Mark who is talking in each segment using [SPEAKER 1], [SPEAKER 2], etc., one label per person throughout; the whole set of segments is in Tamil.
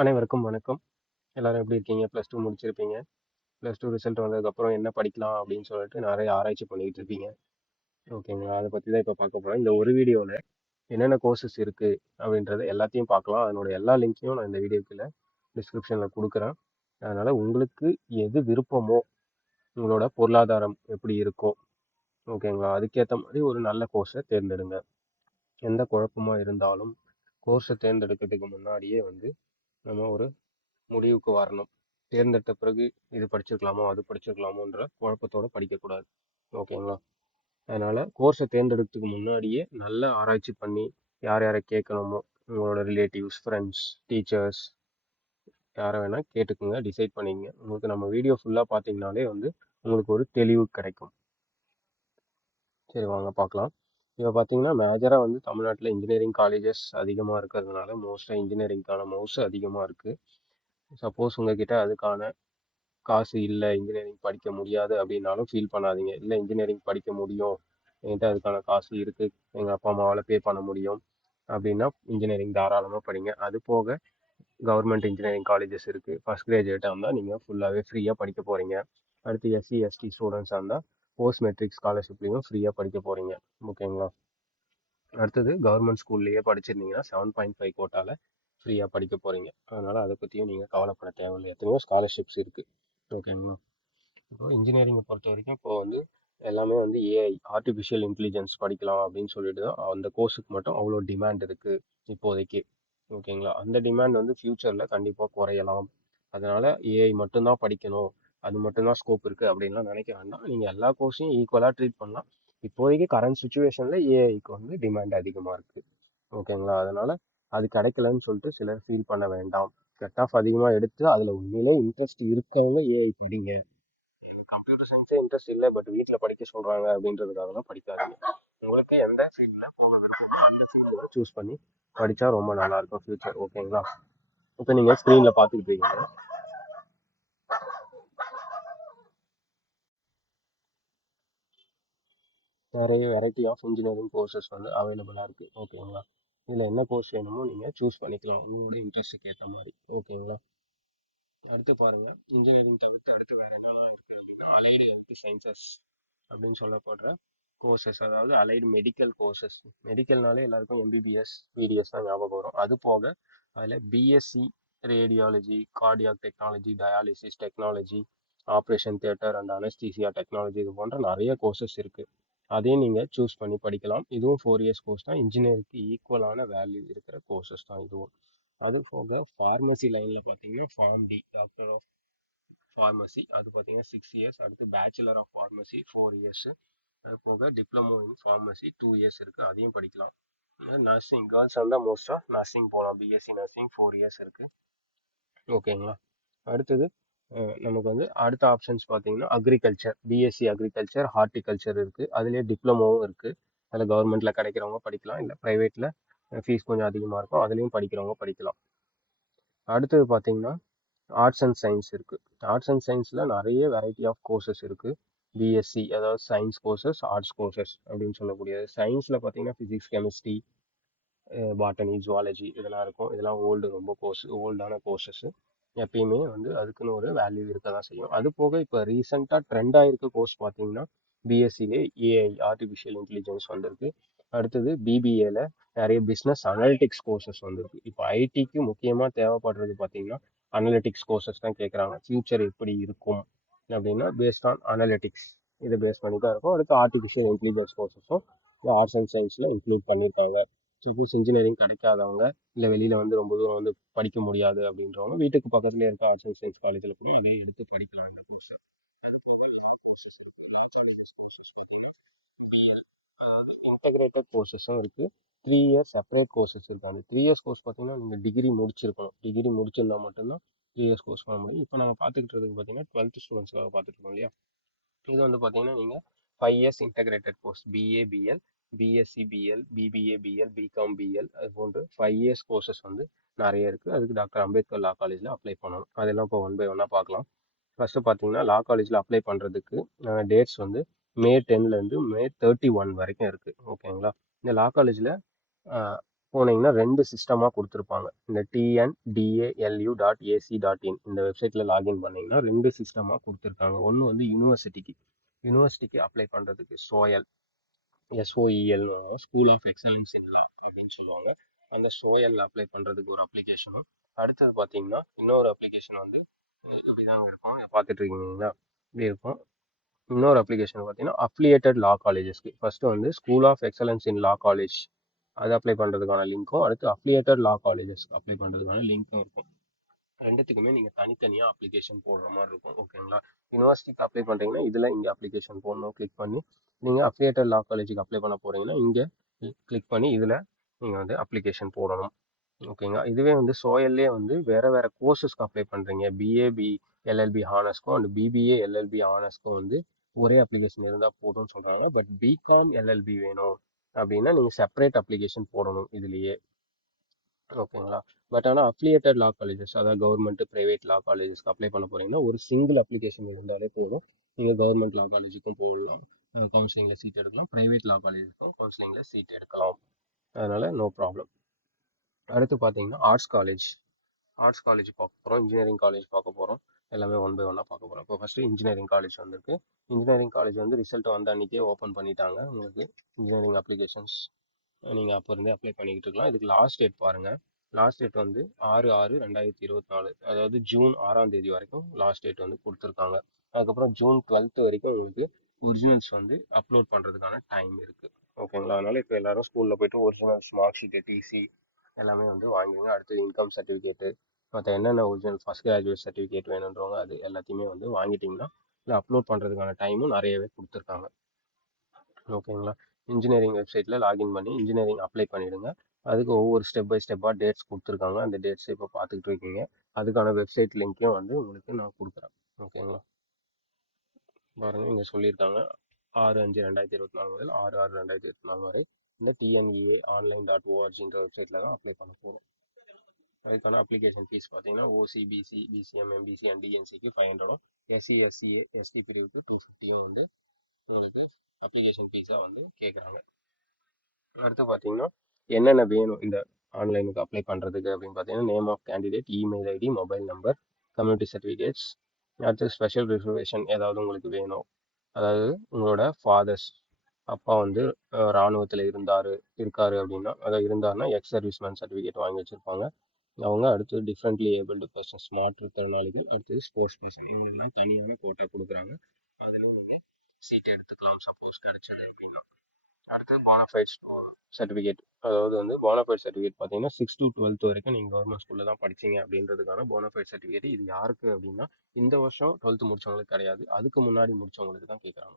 [SPEAKER 1] அனைவருக்கும் வணக்கம். எல்லாரும் எப்படி இருக்கீங்க? ப்ளஸ் டூ முடிச்சிருப்பீங்க. ப்ளஸ் டூ ரிசல்ட் வந்ததுக்கப்புறம் என்ன படிக்கலாம் அப்படின்னு சொல்லிட்டு நிறைய ஆராய்ச்சி பண்ணிக்கிட்டு இருப்பீங்க. ஓகேங்களா அதை பற்றி தான் இப்போ பார்க்க போகிறோம் இந்த ஒரு வீடியோவில் என்னென்ன கோர்சஸ் இருக்குது அப்படின்றத எல்லாத்தையும் பார்க்கலாம். அதனோட எல்லா லிங்க்கையும் நான் இந்த வீடியோக்குள்ள டிஸ்கிரிப்ஷனில் கொடுக்குறேன். அதனால் உங்களுக்கு எது விருப்பமோ உங்களோட பொருளாதாரம் எப்படி இருக்கோ ஓகேங்களா அதுக்கேற்ற மாதிரி ஒரு நல்ல கோர்ஸை தேர்ந்தெடுங்க. எந்த குழப்பமாக இருந்தாலும் கோர்ஸை தேர்ந்தெடுக்கிறதுக்கு முன்னாடியே வந்து நம்ம ஒரு முடிவுக்கு வரணும். தேர்ந்தெடுத்த பிறகு இது படிச்சிருக்கலாமோ அது படிச்சிருக்கலாமோன்ற குழப்பத்தோடு படிக்கக்கூடாது. ஓகேங்களா? அதனால் கோர்ஸை தேர்ந்தெடுக்கிறதுக்கு முன்னாடியே நல்ல ஆராய்ச்சி பண்ணி யார் யாரை கேட்கணுமோ உங்களோட ரிலேட்டிவ்ஸ் ஃப்ரெண்ட்ஸ் டீச்சர்ஸ் யாரை வேணால் கேட்டுக்குங்க டிசைட் பண்ணிங்க. உங்களுக்கு நம்ம வீடியோ ஃபுல்லாக பார்த்தீங்கனாலே வந்து உங்களுக்கு ஒரு தெளிவு கிடைக்கும். சரி வாங்க பார்க்கலாம் இப்போ பார்த்தீங்கன்னா மேஜராக வந்து தமிழ்நாட்டில் இன்ஜினியரிங் காலேஜஸ் அதிகமாக இருக்கிறதுனால மோஸ்ட்டாக இன்ஜினியரிங்க்கான மவுஸ் அதிகமாக இருக்குது சப்போஸ் உங்ககிட்ட அதுக்கான காசு இல்லை இன்ஜினியரிங் படிக்க முடியாது அப்படின்னாலும் ஃபீல் பண்ணாதீங்க. இல்லை இன்ஜினியரிங் படிக்க முடியும். என்கிட்ட அதுக்கான காசு இருக்குது எங்கள் அப்பா அம்மாவால் பே பண்ண முடியும். அப்படின்னா இன்ஜினியரிங் தாராளமாக படிங்க. அது போக கவர்மெண்ட் இன்ஜினியரிங் காலேஜஸ் இருக்குது ஃபஸ்ட் கிராஜுவேட்டாக இருந்தால் நீங்கள் ஃபுல்லாகவே ஃப்ரீயாக படிக்க போகிறீங்க அடுத்து எஸ்சி எஸ்டி ஸ்டூடெண்ட்ஸாக இருந்தால் போஸ்ட் மெட்ரிக் ஸ்காலர்ஷிப்லேயும் ஃப்ரீயாக படிக்க போகிறீங்க ஓகேங்களா அடுத்தது கவர்மெண்ட் ஸ்கூல்லையே படிச்சிருந்தீங்கன்னா செவன் பாயிண்ட் ஃபைவ் கோட்டாவில் ஃப்ரீயாக படிக்க போகிறீங்க அதனால் அதை பற்றியும் நீங்கள் கவலைப்பட தேவையில்லை. எத்தனையோ ஸ்காலர்ஷிப்ஸ் இருக்குது ஓகேங்களா இப்போ இன்ஜினியரிங்கை பொறுத்த வரைக்கும் இப்போ வந்து எல்லாமே வந்து ஏஐ ஆர்டிஃபிஷியல் இன்டெலிஜென்ஸ் படிக்கலாம் அப்படின்னு சொல்லிட்டு தான் அந்த கோர்ஸுக்கு மட்டும் அவ்வளோ டிமாண்ட் இருக்குது இப்போதைக்கு. ஓகேங்களா அந்த டிமாண்ட் வந்து ஃப்யூச்சரில் கண்டிப்பாக குறையலாம். அதனால் ஏஐ மட்டும்தான் படிக்கணும். அது மட்டும்தான் ஸ்கோப் இருக்குது அப்படின்லாம் நினைக்க வேண்டாம். நீங்கள் எல்லா கோர்ஸையும் ஈக்குவலாக ட்ரீட் பண்ணலாம். இப்போதைக்கு கரண்ட் சுச்சுவேஷனில் ஏஐக்கு வந்து டிமாண்ட் அதிகமாக இருக்குது ஓகேங்களா? அதனால் அது கிடைக்கலன்னு சொல்லிட்டு சிலர் ஃபீல் பண்ண வேண்டாம். கட் ஆஃப் அதிகமாக எடுத்து அதில் உண்மையிலே இன்ட்ரெஸ்ட் இருக்கவங்க ஏஐ படிங்க. கம்ப்யூட்டர் சயின்ஸே இன்ட்ரெஸ்ட் இல்லை பட் வீட்டில் படிக்க சொல்கிறாங்க அப்படின்றதுக்காகலாம் படிக்காதீங்க. உங்களுக்கு எந்த ஃபீல்டில் போக விருப்பமோ அந்த ஃபீல்டில் சூஸ் பண்ணி படித்தா ரொம்ப நல்லாயிருக்கும் ஃப்யூச்சர் ஓகேங்களா? இப்போ நீங்கள் ஸ்க்ரீனில் பார்த்துக்கிட்டு இருக்கீங்க. நிறைய வெரைட்டி ஆஃப் இன்ஜினியரிங் கோர்சஸ் வந்து அவைலபிளாக இருக்குது ஓகேங்களா இதில் என்ன கோர்ஸ் வேணுமோ நீங்கள் சூஸ் பண்ணிக்கலாம். உங்களோட இன்ட்ரெஸ்ட்டுக்கு ஏற்ற மாதிரி. ஓகேங்களா அடுத்து பாருங்கள் இன்ஜினியரிங் தவிர்த்து அடுத்து வேறு என்னெல்லாம் இருக்குது அப்படின்னா அலைடு ஹெல்த் சயின்சஸ் அப்படின்னு சொல்லப்படுற கோர்சஸ் அதாவது அலைடு மெடிக்கல் கோர்சஸ் மெடிக்கல்னாலே எல்லாருக்கும் எம்பிபிஎஸ் பிடிஎஸ் தான் ஞாபகம் வரும். அது போக அதில் BSc radiology cardiac technology dialysis technology operation theatre and anaesthesia technology இது போன்ற நிறைய கோர்சஸ் இருக்குது அதையும் நீங்கள் சூஸ் பண்ணி படிக்கலாம். இதுவும் ஃபோர் இயர்ஸ் கோர்ஸ் தான். இன்ஜினியருக்கு ஈக்குவலான வேல்யூ இருக்கிற கோர்சஸ் தான் இதுவும். அது போக ஃபார்மசி லைனில் பார்த்தீங்கன்னா Pharm D doctor of pharmacy அது பார்த்தீங்கன்னா சிக்ஸ் இயர்ஸ் அடுத்து bachelor of pharmacy four years அது போக diploma in pharmacy two years இருக்குது அதையும் படிக்கலாம். நர்சிங் கேர்ள்ஸ் வந்தால் மோஸ்ட்டாக நர்சிங் போகலாம் பிஎஸ்சி நர்சிங் ஃபோர் இயர்ஸ் இருக்குது ஓகேங்களா அடுத்தது நமக்கு வந்து அடுத்த ஆப்ஷன்ஸ் பார்த்தீங்கன்னா அக்ரிகல்ச்சர் பிஎஸ்சி அக்ரிகல்ச்சர் ஹார்டிகல்ச்சர் இருக்குது அதுலேயே டிப்ளமோவும் இருக்குது அதில் கவர்மெண்ட்டில் கிடைக்கிறவங்க படிக்கலாம். இல்லை ப்ரைவேட்டில் ஃபீஸ் கொஞ்சம் அதிகமாக இருக்கும். அதுலேயும் படிக்கிறவங்க படிக்கலாம். அடுத்தது பார்த்தீங்கன்னா ஆர்ட்ஸ் அண்ட் சயின்ஸ் இருக்குது ஆர்ட்ஸ் அண்ட் சயின்ஸில் நிறைய வெரைட்டி ஆஃப் கோர்சஸ் இருக்குது பிஎஸ்சி அதாவது சயின்ஸ் கோர்சஸ் ஆர்ட்ஸ் கோர்சஸ் அப்படின்னு சொல்லக்கூடியது. சயின்ஸில் பார்த்தீங்கன்னா ஃபிசிக்ஸ் கெமிஸ்ட்ரி பாட்டனி ஜுவாலஜி இதெல்லாம் இருக்கும். இதெல்லாம் ஓல்டு ரொம்ப கோர்ஸ் ஓல்டான கோர்சஸ்ஸு எப்பயுமே வந்து அதுக்குன்னு ஒரு வேல்யூ இருக்க தான் செய்யும். அது போக இப்போ ரீசெண்டாக ட்ரெண்டாக இருக்க கோர்ஸ் பார்த்தீங்கன்னா பிஎஸ்சிலே ஏஐ ஆர்டிஃபிஷியல் இன்டெலிஜென்ஸ் வந்திருக்கு. அடுத்தது பிபிஏல நிறைய பிஸ்னஸ் அனலிட்டிக்ஸ் கோர்சஸ் வந்திருக்கு. இப்போ ஐடிக்கு முக்கியமாக தேவைப்படுறது பார்த்தீங்கன்னா அனலிட்டிக்ஸ் கோர்சஸ் தான் கேட்குறாங்க ஃப்யூச்சர் எப்படி இருக்கும் அப்படின்னா பேஸ்ட் ஆன் அனலிட்டிக்ஸ் இதை பேஸ் பண்ணி தான் இருக்கும். அடுத்து ஆர்டிஃபிஷியல் இன்டெலிஜென்ஸ் கோர்சஸும் ஆர்ட்ஸ் அண்ட் சயின்ஸில் இன்க்ளூட் பண்ணியிருக்காங்க சப்போஸ் இன்ஜினியரிங் கிடைக்காதவங்க இல்லை வெளியில் வந்து ரொம்ப தூரம் வந்து படிக்க முடியாது அப்படின்றவங்க வீட்டுக்கு பக்கத்துலேயே இருக்க ஆர்ட்ஸ் அண்ட் சயின்ஸ் காலேஜில் கூட அங்கேயே எடுத்து படிக்கலாம் இந்த கோர்ஸை அது போக லா கோர்சஸ் இருக்குது லா சார்டிஃபிகேட் கோர்சஸ் பார்த்தீங்கன்னா பிஎல் அதாவது இன்டகிரேட்டட் கோர்சஸும் இருக்குது த்ரீ இயர்ஸ் செப்பரேட் கோர்சஸ் இருக்குது அந்த த்ரீ இயர்ஸ் கோர்ஸ் பார்த்தீங்கன்னா நீங்கள் டிகிரி முடிச்சிருக்கணும். டிகிரி முடிச்சிருந்தால் மட்டும்தான் த்ரீ இயர்ஸ் கோர்ஸ் பண்ண முடியும். இப்போ நாங்கள் பார்த்துக்கிட்டு பார்த்தீங்கன்னா டுவெல்த் ஸ்டூடெண்ட்ஸ்க்காக பார்த்துட்டு இருக்கோம் இல்லையா? இது வந்து பார்த்தீங்கன்னா நீங்கள் five years integrated course BA BL BSc BL BBA BL BCom BL அது போன்று ஃபைவ் இயர்ஸ் கோர்சஸ் வந்து நிறைய இருக்குது அதுக்கு டாக்டர் அம்பேத்கர் லா காலேஜில் அப்ளை பண்ணணும். அதெல்லாம் இப்போ ஒன் பை ஒன்னாக பார்க்கலாம். ஃபஸ்ட்டு பார்த்தீங்கன்னா லா காலேஜில் அப்ளை பண்ணுறதுக்கு டேட்ஸ் வந்து மே டென்லேருந்து மே தேர்ட்டி ஒன் வரைக்கும் இருக்குது ஓகேங்களா இந்த லா காலேஜில் போனீங்கன்னா ரெண்டு சிஸ்டமாக கொடுத்துருப்பாங்க. இந்த TN DALU dot AC dot in இந்த வெப்சைட்டில் லாகின் பண்ணிங்கன்னா ரெண்டு சிஸ்டமாக கொடுத்துருக்காங்க. ஒன்று வந்து யூனிவர்சிட்டிக்கு யூனிவர்சிட்டிக்கு அப்ளை பண்ணுறதுக்கு SOEL SOEL school of excellence in law அப்படின்னு சொல்லுவாங்க. அந்த சோயல் அப்ளை பண்ணுறதுக்கு ஒரு அப்ளிகேஷனும் அடுத்தது பார்த்தீங்கன்னா இன்னொரு அப்ளிகேஷன் வந்து இப்படி தாங்க இருக்கும் பார்த்துட்டு இருக்கீங்களா? இப்படி இருக்கும். இன்னொரு அப்ளிகேஷன் பார்த்தீங்கன்னா அஃப்லியேட்டட் லா காலேஜஸ்க்கு ஃபஸ்ட்டு வந்து school of excellence in law college அது அப்ளை பண்ணுறதுக்கான லிங்க்கும் அடுத்து அஃப்லியேட்டட் லா காலேஜஸ் அப்ளை பண்ணுறதுக்கான லிங்க்கும் இருக்கும். ரெண்டுத்துக்குமே நீங்கள் தனித்தனியாக அப்ளிகேஷன் போடுற மாதிரி இருக்கும். ஓகேங்களா யூனிவர்சிட்டிக்கு அப்ளை பண்ணுறீங்கன்னா இதில் இங்கே அப்ளிகேஷன் போடணும் கிளிக் பண்ணி நீங்கள் அஃபிலியேட்டட் லா காலேஜுக்கு அப்ளை பண்ண போகிறீங்கன்னா இங்கே கிளிக் பண்ணி இதில் நீங்கள் வந்து அப்ளிகேஷன் போடணும். ஓகேங்களா இதுவே வந்து சோயல்லே வந்து வேறு வேறு கோர்சஸ்க்கு அப்ளை பண்ணுறீங்க பிஏ பி எல்எல்பி ஹானர்ஸ்க்கும் அண்ட் பிபிஏ எல்எல்பி ஹானர்ஸ்க்கும் வந்து ஒரே அப்ளிகேஷன் இருந்தால் போதும்னு சொல்கிறாங்க பட் பிகாம் எல்எல்பி வேணும் அப்படின்னா நீங்கள் செப்பரேட் அப்ளிகேஷன் போடணும் இதுலேயே. ஓகேங்களா பட் ஆனால் அஃபிலியேட்டட் லா காலேஜஸ் அதாவது கவர்மெண்ட் ப்ரைவேட் லா காலேஜஸ்க்கு அப்ளை பண்ண போகிறீங்கன்னா ஒரு சிங்கிள் அப்ளிகேஷன் இருந்தாலே போதும். நீங்கள் கவர்மெண்ட் லா காலேஜுக்கும் போடலாம் கவுன்சிலிங்கில் சீட் எடுக்கலாம். ப்ரைவேட் லா காலேஜுக்கும் கவுன்சிலிங்கில் சீட் எடுக்கலாம். அதனால் நோ ப்ராப்ளம் அடுத்து பார்த்தீங்கன்னா ஆர்ட்ஸ் காலேஜ் ஆர்ட்ஸ் காலேஜ் பார்க்க போகிறோம் இன்ஜினியரிங் காலேஜ் பார்க்க போகிறோம் எல்லாமே ஒன் பை ஒன்னாக பார்க்க போகிறோம் இப்போ ஃபஸ்ட்டு இன்ஜினியரிங் காலேஜ் வந்திருக்கு. இன்ஜினியரிங் காலேஜ் வந்து ரிசல்ட் வந்த அன்றைக்கே ஓப்பன் பண்ணிட்டாங்க. உங்களுக்கு இன்ஜினியரிங் அப்ளிகேஷன்ஸ் நீங்கள் அப்போ இருந்தே அப்ளை பண்ணிக்கிட்டு இருக்கலாம். இதுக்கு லாஸ்ட் டேட் பாருங்கள் லாஸ்ட் டேட் வந்து ஆறு ஆறு ரெண்டாயிரத்தி இருபத்தி நாலு. அதாவது ஜூன் ஆறாம் தேதி வரைக்கும் லாஸ்ட் டேட் வந்து கொடுத்துருக்காங்க. அதுக்கப்புறம் ஜூன் டுவெல்த் வரைக்கும் உங்களுக்கு ஒரிஜினல்ஸ் வந்து அப்லோட் பண்ணுறதுக்கான டைம் இருக்குது ஓகேங்களா அதனால் இப்போ எல்லாரும் ஸ்கூலில் போய்ட்டு ஒரிஜினல்ஸ் மார்க் ஷீட்டு டிசி எல்லாமே வந்து வாங்கிங்க அடுத்து இன்கம் சர்டிஃபிகேட்டு மற்ற என்னென்ன ஒரிஜினல் ஃபஸ்ட் கிராஜுவேட் சர்டிஃபிகேட் வேணுன்றவங்க அது எல்லாத்தையுமே வந்து வாங்கிட்டிங்கன்னா இல்லை அப்லோட் பண்ணுறதுக்கான டைமும் நிறையவே கொடுத்துருக்காங்க. ஓகேங்களா இன்ஜினியரிங் வெப்சைட்டில் லாகின் பண்ணி இன்ஜினியரிங் அப்ளை பண்ணிவிடுங்க அதுக்கு ஒவ்வொரு ஸ்டெப் பை ஸ்டெப்பாக டேட்ஸ் கொடுத்துருக்காங்க. அந்த டேட்ஸை இப்போ பார்த்துக்கிட்டு இருக்கீங்க. அதுக்கான வெப்சைட் லிங்க்கையும் வந்து உங்களுக்கு நான் கொடுக்குறேன். ஓகேங்களா பாருங்கள் இங்கே சொல்லியிருக்காங்க. ஆறு அஞ்சு ரெண்டாயிரத்தி இருபத்தி நாலு முதல் ஆறு ஆறு ரெண்டாயிரத்தி இருபத்தி நாலு வரை இந்த டிஎன்இஏ ஆன்லைன் டாட் ஓஆர்ஜின்ற வெப்சைட்டில் தான் அப்ளை பண்ண போகிறோம் அதுக்கான அப்ளிகேஷன் ஃபீஸ் பார்த்தீங்கன்னா OC BC BCM MBC and டிஎன்சிக்கு five ஹண்ட்ரடும் எஸ்சி எஸ்சிஏ எஸ்டி பிரிவுக்கு டூ ஃபிஃப்டியும் வந்து உங்களுக்கு அப்ளிகேஷன் ஃபீஸாக வந்து கேட்குறாங்க அடுத்து பார்த்தீங்கன்னா என்னென்ன வேணும் இந்த ஆன்லைனுக்கு அப்ளை பண்ணுறதுக்கு அப்படின்னு பார்த்தீங்கன்னா name of candidate email ID mobile number community certificates அடுத்து ஸ்பெஷல் ரிசர்வேஷன் ஏதாவது உங்களுக்கு வேணும்? அதாவது உங்களோட ஃபாதர்ஸ் அப்பா வந்து இராணுவத்தில் இருந்தார் இருக்காரு அப்படின்னா அதாவது இருந்தாருன்னா எக்ஸ் சர்வீஸ்மேன் சர்டிஃபிகேட் வாங்கி வச்சுருப்பாங்க. அவங்க அடுத்து டிஃப்ரெண்ட்லி ஏபிள்டு பர்சன்ஸ் மாற்றுத்திறனாளிகள் அடுத்தது ஸ்போர்ட்ஸ் பர்சன் இவங்களுக்குலாம் தனியான கோட்டா கொடுக்குறாங்க. அதுலேயும் நீங்கள் சீட் எடுத்துக்கலாம். சப்போஸ் கிடச்சது அப்படின்னா. அடுத்து போனஃபைட் சர்டிஃபிகேட் அதாவது வந்து போனஃபைட் சர்டிஃபிகேட் பார்த்தீங்கன்னா சிக்ஸ் டு டுவெல்த் வரைக்கும் நீங்கள் கவர்மெண்ட் ஸ்கூலில் தான் படிச்சீங்க அப்படின்றதுக்கான போனஃபைட் சர்டிஃபிகேட் இது யாருக்கு அப்படின்னா இந்த வருஷம் டுவெல்த் முடிச்சவங்களுக்கு கிடையாது. அதுக்கு முன்னாடி முடிச்சவங்களுக்கு தான் கேட்குறாங்க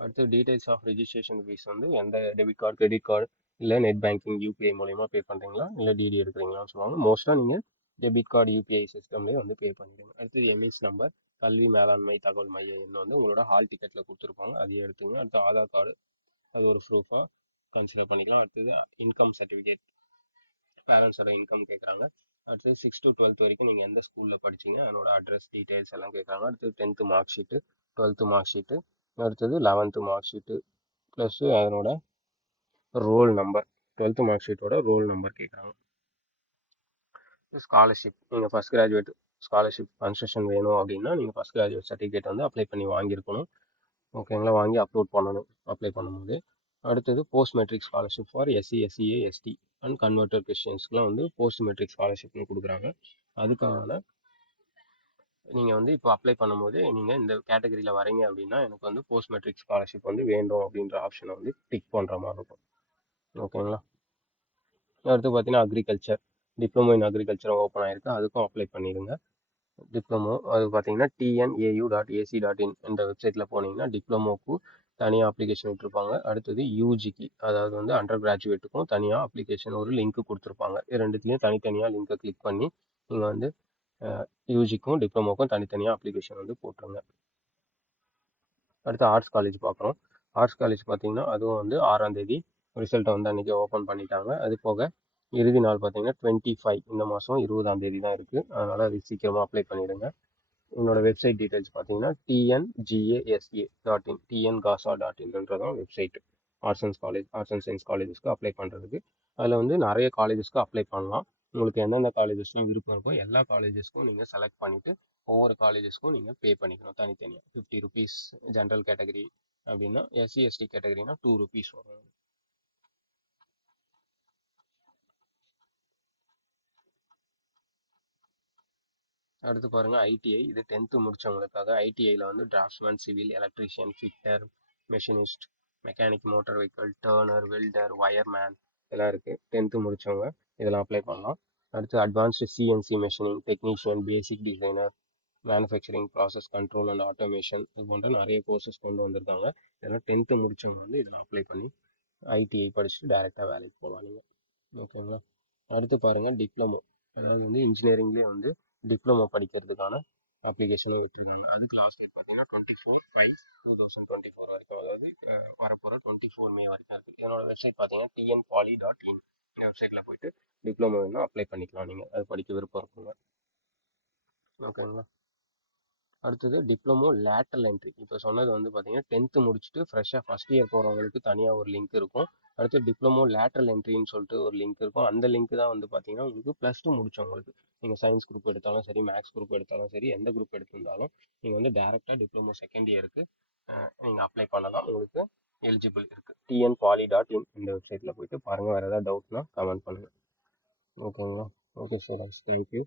[SPEAKER 1] அடுத்து டீடைல்ஸ் ஆஃப் ரெஜிஸ்ட்ரேஷன் ஃபீஸ் வந்து எந்த டெபிட் கார்டு கிரெடிட் கார்டு இல்லை நெட் பேங்கிங் யூபிஐ மூலயமா பே பண்ணுறீங்களா இல்லை டிடி எடுக்கிறீங்களான்னு சொல்லுவாங்க. மோஸ்ட்டாக நீங்கள் டெபிட் கார்டு யூபிஐ சிஸ்டம்லேயே வந்து பே பண்ணிடுங்க. அடுத்தது எம்இஸ் நம்பர் கல்வி மேலாண்மை தகவல் மையம் என்ன வந்து உங்களோட ஹால் டிக்கெட்டில் கொடுத்துருப்பாங்க. அதையே எடுத்துங்க. அடுத்து ஆதார் கார்டு அது ஒரு ப்ரூஃபாக கன்சிடர் பண்ணிக்கலாம். அடுத்தது இன்கம் சர்டிஃபிகேட் பேரண்ட்ஸோட இன்கம் கேட்குறாங்க அடுத்தது சிக்ஸ் டு டுவெல்த் வரைக்கும் நீங்கள் எந்த ஸ்கூலில் படிச்சீங்க அதனோட அட்ரஸ் டீட்டெயில்ஸ் எல்லாம் கேட்குறாங்க அடுத்தது tenth mark sheet twelfth mark sheet அடுத்தது லெவன்த்து மார்க் ஷீட்டு ப்ளஸ்ஸு அதனோட ரோல் நம்பர் டுவெல்த்து மார்க் ஷீட்டோட ரோல் நம்பர் கேட்குறாங்க ஸ்காலர்ஷிப் நீங்கள் ஃபஸ்ட் கிராஜுவேட் ஸ்காலர்ஷிப் கன்ஸ்ட்ரக்ஷன் வேணும் அப்படின்னா நீங்கள் ஃபஸ்ட் கிராஜுவேட் சர்டிஃபிகேட் வந்து அப்ளை பண்ணி வாங்கியிருக்கணும். ஓகேங்களா வாங்கி அப்லோட் பண்ணணும். அப்ளை பண்ணும்போது. அடுத்தது post matric scholarship for SC SCA ST and converted கிறிஸ்டியன்ஸ்க்குலாம் வந்து போஸ்ட் மெட்ரிக் ஸ்காலர்ஷிப்னு கொடுக்குறாங்க. அதுக்கான நீங்கள் வந்து இப்போ அப்ளை பண்ணும்போது நீங்கள் இந்த கேட்டகரியில் வரீங்க அப்படின்னா எனக்கு வந்து போஸ்ட் மெட்ரிக் ஸ்காலர்ஷிப் வந்து வேண்டும் அப்படின்ற ஆப்ஷனை வந்து டிக் பண்ணுற மாதிரி இருக்கும். ஓகேங்களா அடுத்து பார்த்தீங்கன்னா agriculture diploma in agriculture open ஆகிருக்கு அதுக்கும் அப்ளை பண்ணிடுங்க. டிப்ளமோ அது பார்த்தீங்கன்னா TNAU dot AC dot in என்ற வெப்சைட்டில் போனீங்கன்னா டிப்ளமோக்கு தனியாக அப்ளிகேஷன் விட்டுருப்பாங்க. அடுத்தது யூஜிக்கு அதாவது வந்து அண்டர் கிராஜுவேட்டுக்கும் தனியாக அப்ளிகேஷன் ஒரு லிங்க் கொடுத்துருப்பாங்க. இது ரெண்டுத்துலேயும் தனித்தனியாக லிங்க்கை கிளிக் பண்ணி நீங்கள் வந்து யூஜிக்கும் டிப்ளமோக்கும் தனித்தனியாக அப்ளிகேஷன் வந்து போட்டுருங்க. அடுத்து ஆர்ட்ஸ் காலேஜ் பார்க்குறோம். ஆர்ட்ஸ் காலேஜ் பார்த்தீங்கன்னா அதுவும் வந்து ஆறாம் தேதி ரிசல்ட்டை வந்து அன்றைக்கி ஓப்பன் பண்ணிட்டாங்க. அது போக இறுதி நாள் பார்த்தீங்கன்னா டுவெண்ட்டி ஃபைவ் இந்த மாதம் இருபதாம் தேதி தான் இருக்குது அதனால் அது சீக்கிரமாக அப்ளை பண்ணிடுங்க. என்னோட வெப்சைட் டீட்டெயில்ஸ் பார்த்தீங்கன்னா TNGASA dot in TN GASA dot இன்ன்றதான் website arts and college arts and science காலேஜஸ்க்கு apply பண்ணுறதுக்கு அதில் வந்து நிறைய காலேஜஸ்க்கு அப்ளை பண்ணலாம். உங்களுக்கு எந்தெந்த காலேஜஸ்லாம் விருப்பம் இருக்கோ எல்லா காலேஜஸ்க்கும் நீங்கள் செலக்ட் பண்ணிவிட்டு ஒவ்வொரு காலேஜஸ்க்கும் நீங்கள் பே பண்ணிக்கணும் தனித்தனியாக ஃபிஃப்டி ருபீஸ் ஜென்ரல் கேட்டகரி அப்படின்னா எஸ்சி எஸ்டி கேட்டகரினா டூ ருபீஸ் வரும். அடுத்து பாருங்கள் ஐடிஐ இது டென்த்து முடித்தவங்களுக்காக ஐடிஐயில் வந்து draftsman civil electrician fitter machinist mechanic motor vehicle turner welder wireman இதெல்லாம் இருக்குது டென்த்து முடித்தவங்க இதெல்லாம் அப்ளை பண்ணலாம். அடுத்து advanced CNC machining technician basic designer manufacturing process control and automation இது போன்ற நிறைய கோர்சஸ் கொண்டு வந்திருக்காங்க. இதெல்லாம் டென்த்து முடித்தவங்க வந்து இதெல்லாம் அப்ளை பண்ணி ஐடிஐ படிச்சுட்டு டேரெக்டாக வேலைக்கு போகலாம் நீங்கள் ஓகேங்களா அடுத்து பாருங்கள் டிப்ளமோ அதாவது வந்து இன்ஜினியரிங்லேயே வந்து டிப்ளமோ படிக்கிறதுக்கான அப்ளிகேஷனும் விட்டுருக்காங்க. அதுக்கு லாஸ்ட் டேட் பார்த்தீங்கன்னா twenty four five two thousand twenty four வரைக்கும் அதாவது வரப்போகிற டுவெண்ட்டி ஃபோர் மே வரைக்கும் இருக்குது என்னோட வெப்சைட் பார்த்தீங்கன்னா டிஎன் பாலி டாட் இன் இந்த வெப்சைட்டில் போயிட்டு டிப்ளமோ வேணும் அப்ளை பண்ணிக்கலாம் நீங்கள் அது படிக்க விருப்பம் இருக்குங்க. ஓகேங்களா அடுத்தது டிப்ளமோ லேட்டரல் என்ட்ரி இப்போ சொன்னது வந்து பார்த்தீங்கன்னா டென்த்து முடிச்சுட்டு ஃப்ரெஷ்ஷாக ஃபஸ்ட் இயர் போகிறவங்களுக்கு தனியாக ஒரு லிங்க் இருக்கும். அடுத்து டிப்ளமோ லேட்ரல் என்ட்ரின்னு சொல்லிட்டு ஒரு லிங்க் இருக்கும். அந்த லிங்க் தான் வந்து பார்த்தீங்கன்னா உங்களுக்கு ப்ளஸ் டூ முடிச்சவங்களுக்கு நீங்கள் சயின்ஸ் குரூப் எடுத்தாலும் சரி மேக்ஸ் குரூப் எடுத்தாலும் சரி எந்த குரூப் எடுத்திருந்தாலும் நீங்கள் வந்து டேரெக்டாக டிப்ளமோ செகண்ட் இயருக்கு நீங்கள் அப்ளை பண்ணலாம் உங்களுக்கு எலிஜிபிள் இருக்குது டிஎன் பாலி டாட் இன் இந்த வெப்சைட்டில் போயிட்டு பாருங்கள் வேறு ஏதாவது டவுட்னா கமெண்ட் பண்ணுங்கள் ஓகேங்களா ஓகே சார் தேங்க்யூ